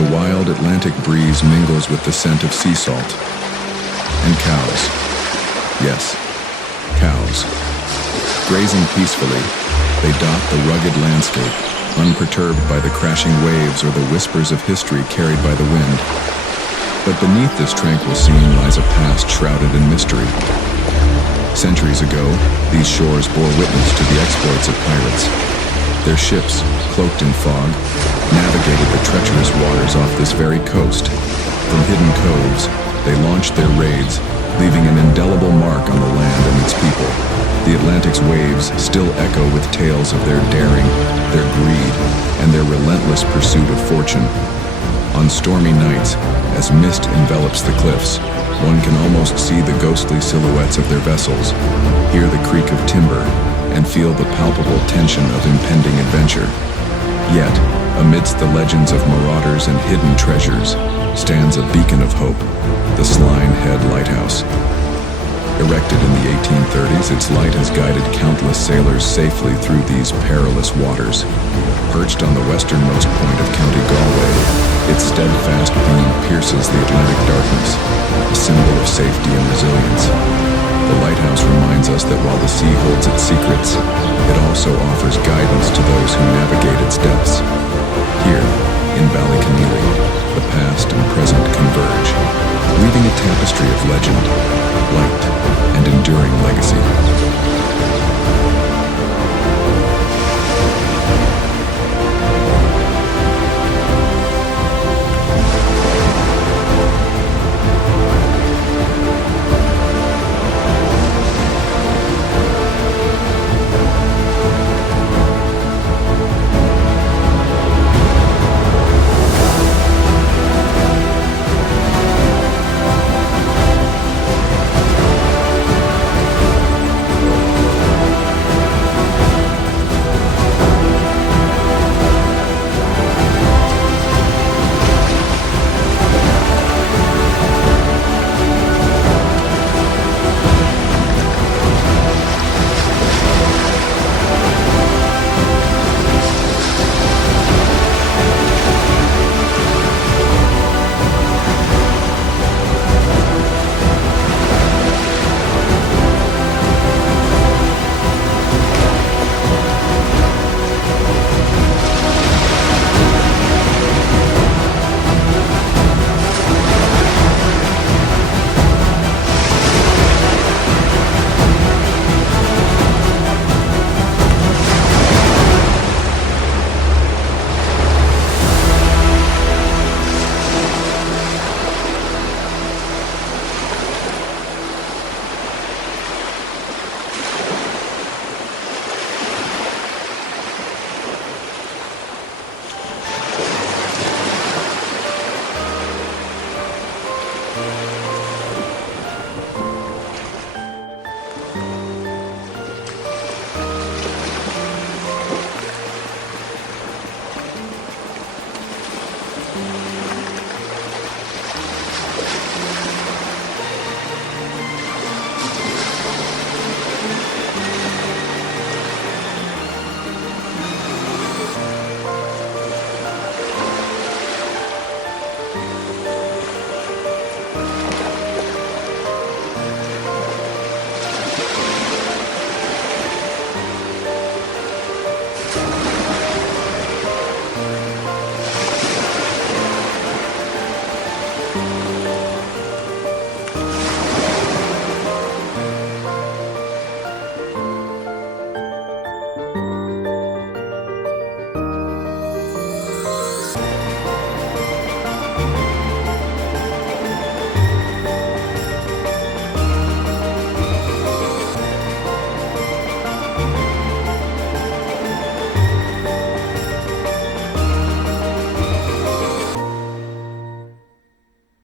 the wild Atlantic breeze mingles with the scent of sea salt. And cows. Yes, cows. Grazing peacefully, they dot the rugged landscape, unperturbed by the crashing waves or the whispers of history carried by the wind. But beneath this tranquil scene lies a past shrouded in mystery. Centuries ago, these shores bore witness to the exploits of pirates. Their ships, cloaked in fog, navigated the treacherous waters off this very coast. From hidden coves, they launched their raids, leaving an indelible mark on the land and its people. The Atlantic's waves still echo with tales of their daring, their greed, and their relentless pursuit of fortune. On stormy nights, as mist envelops the cliffs, one can almost see the ghostly silhouettes of their vessels, hear the creak of timber, and feel the palpable tension of impending adventure. Yet, amidst the legends of marauders and hidden treasures, stands a beacon of hope, the Sline Head Lighthouse. Erected in the 1830s, its light has guided countless sailors safely through these perilous waters. Perched on the westernmost point of County Galway, its steadfast beam pierces the Atlantic darkness, a symbol of safety and resilience. The lighthouse reminds us that while the sea holds its secrets, it also offers guidance to those who navigate its depths. Here, in Ballyconneely, the past and present converge, weaving a tapestry of legend, light, and enduring legacy.